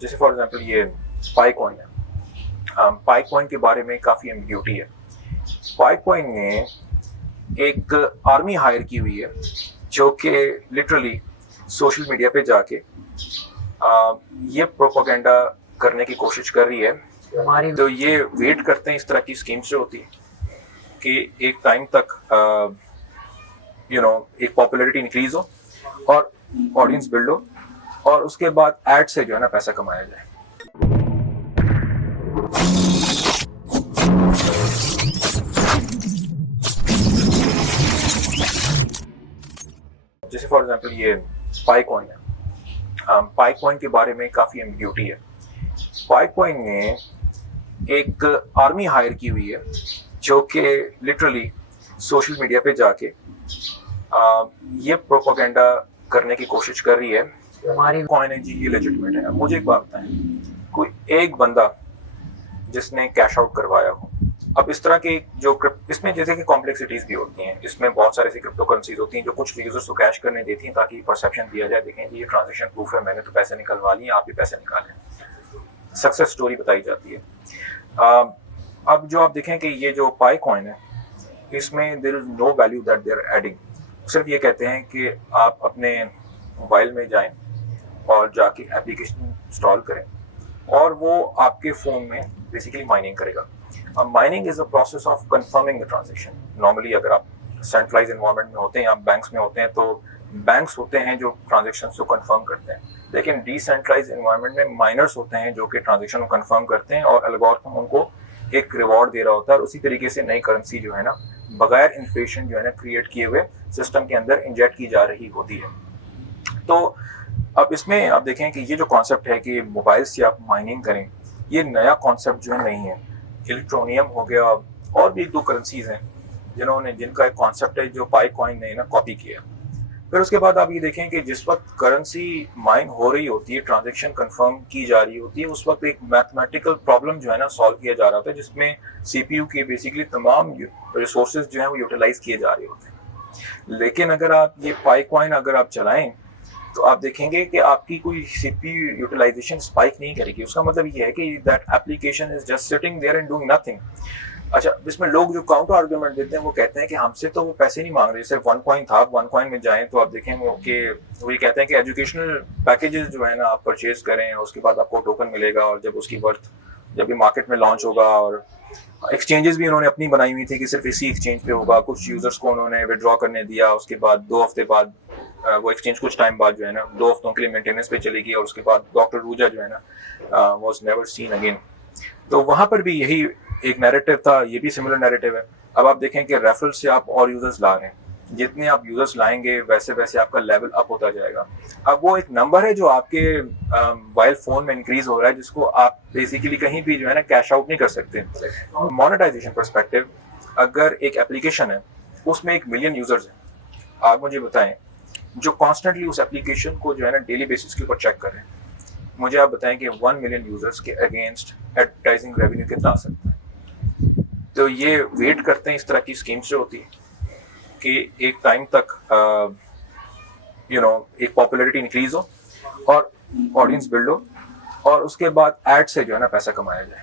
جیسے for example یہ پائی coin ہے. پائی کوائن کے بارے میں کافی ایمبیگوٹی ہے. پائی کوائن نے ایک آرمی ہائر کی ہوئی ہے جو کہ لٹرلی سوشل میڈیا پہ جا کے یہ پروپیگنڈا کرنے کی کوشش کر رہی ہے. تو یہ ویٹ کرتے ہیں اس طرح کی اسکیمس جو ہوتی ہیں کہ ایک ٹائم تک ایک پاپولیرٹی انکریز ہو اور آڈینس بلڈ ہو اور اس کے بعد ایڈ سے جو ہے نا پیسہ کمایا جائے. جیسے فار ایگزامپل یہ پائی کوائن ہے. پائی کوائن کے بارے میں کافی ایمبیگوٹی ہے. پائی کوائن نے ایک آرمی ہائر کی ہوئی ہے جو کہ لٹرلی سوشل میڈیا پہ جا کے یہ پروپیگنڈا کرنے کی کوشش کر رہی ہے. ہماری کوائن ہے جی یہ لیجٹمیٹ ہے. مجھے ایک بات بتائیں, کوئی ایک بندہ جس نے کیش آؤٹ کروایا ہو, اب اس طرح کے جو اس میں جیسے کہ کمپلیکسٹیز بھی ہوتی ہیں, اس میں بہت سارے ایسی کرپٹو کرنسیز ہوتی ہیں جو کچھ یوزرس کو کیش کرنے دیتی ہیں تاکہ پرسیپشن دیا جائے, دیکھیں یہ ٹرانزیکشن پروف ہے, میں نے تو پیسے نکلوا لیے, آپ بھی پیسے نکالیں. سکسیس سٹوری بتائی جاتی ہے. اب جو آپ دیکھیں کہ یہ جو پائی کوائن ہے اس میں there is no value that they are adding. صرف یہ کہتے ہیں کہ آپ اپنے موبائل میں جائیں اور جا کے اپلیکیشن انسٹال کریں اور وہ آپ کے فون میں بیسیکلی مائننگ کرے گا. Mining is a process of confirming the transaction. Normally اگر آپ سینٹرلائز انوائرمنٹ میں ہوتے ہیں, آپ بینکس میں ہوتے ہیں, تو بینکس ہوتے ہیں جو ٹرانزیکشن کو کنفرم کرتے ہیں, لیکن ڈی سینٹرلائز انوائرمنٹ میں مائنرس ہوتے ہیں جو کہ ٹرانزیکشن کو کنفرم کرتے ہیں اور الگورتھم ان کو ایک ریوارڈ دے رہا ہوتا ہے, اور اسی طریقے سے نئی کرنسی جو ہے نا بغیر انفلیشن جو ہے نا کریٹ کیے ہوئے سسٹم کے اندر انجیکٹ کی جا رہی ہوتی ہے. تو اب اس میں آپ دیکھیں کہ یہ جو کانسیپٹ ہے کہ موبائل سے آپ مائننگ کریں, یہ نیا کانسیپٹ جو ہے نہیں ہے. الیکٹرونیم ہو گیا اور بھی ایک دو کرنسیز ہیں جن کا ایک کانسیپٹ ہے جو پائی کوائن نے نا کاپی کیا. پھر اس کے بعد آپ یہ دیکھیں کہ جس وقت کرنسی مائن ہو رہی ہوتی ہے, ٹرانزیکشن کنفرم کی جا رہی ہوتی ہے, اس وقت ایک میتھمیٹیکل پرابلم جو ہے نا سالو کیا جا رہا ہوتا ہے جس میں سی پی یو کے بیسیکلی تمام ریسورسز جو ہیں وہ یوٹیلائز کیے جا رہے ہوتے ہیں. لیکن اگر آپ یہ پائی کوائن اگر آپ چلائیں تو آپ دیکھیں گے کہ آپ کی کوئی سی پی یو یوٹیلائزیشن اسپائک نہیں کرے گی. اس کا مطلب یہ ہے کہ that application is just sitting there and doing nothing. اچھا, اس میں لوگ جو کاؤنٹر آرگومنٹ دیتے ہیں وہ کہتے ہیں کہ ہم سے تو وہ پیسے نہیں مانگ رہے. جیسے ون کوائن تھا, ون کوائن میں جائیں تو آپ دیکھیں وہ یہ کہتے ہیں کہ ایجوکیشنل پیکیجز جو ہے نا آپ پرچیز کریں, اس کے بعد آپ کو ٹوکن ملے گا, اور جب اس کی ورتھ جب بھی مارکیٹ میں لانچ ہوگا, اور ایکسچینجز بھی انہوں نے اپنی بنائی ہوئی تھی کہ صرف اسی ایکسچینج پہ ہوگا. کچھ یوزرس کو انہوں نے ودرا کرنے دیا, اس کے بعد 2 ہفتے بعد وہ ایکسچینج کچھ ٹائم بعد جو ہے نا 2 ہفتوں کے لیے مینٹیننس پہ چلے گی, اور اس کے بعد ڈاکٹر روجا جو ہے نا واز نیور سین اگین. تو وہاں پر بھی یہی ایک نیریٹو تھا, یہ بھی سملر نیریٹو ہے. اب آپ دیکھیں کہ ریفرل سے آپ اور یوزرز لا رہے ہیں, جتنے آپ یوزرز لائیں گے ویسے ویسے آپ کا لیول اپ ہوتا جائے گا. اب وہ ایک نمبر ہے جو آپ کے موبائل فون میں انکریز ہو رہا ہے, جس کو آپ بیسیکلی کہیں بھی جو ہے نا کیش آؤٹ نہیں کر سکتے. مانیٹائزیشن پرسپیکٹو, اگر ایک اپلیکیشن ہے اس میں 1 ملین یوزرز ہیں, آپ مجھے بتائیں جو کانسٹنٹلی اس اپلیکیشن کو جو ہے نا ڈیلی بیسس کے اوپر چیک کر رہے ہیں, مجھے آپ بتائیں کہ 1 ملین یوزرز کے اگینسٹ ایڈورٹائزنگ ریونیو کتنا آ سکتا ہے. تو یہ ویٹ کرتے ہیں اس طرح کی اسکیمس جو ہوتی ہیں کہ ایک ٹائم تک ایک پاپولیرٹی انکریز ہو اور آڈینس بلڈ ہو اور اس کے بعد ایڈ سے جو ہے نا پیسہ کمایا جائے.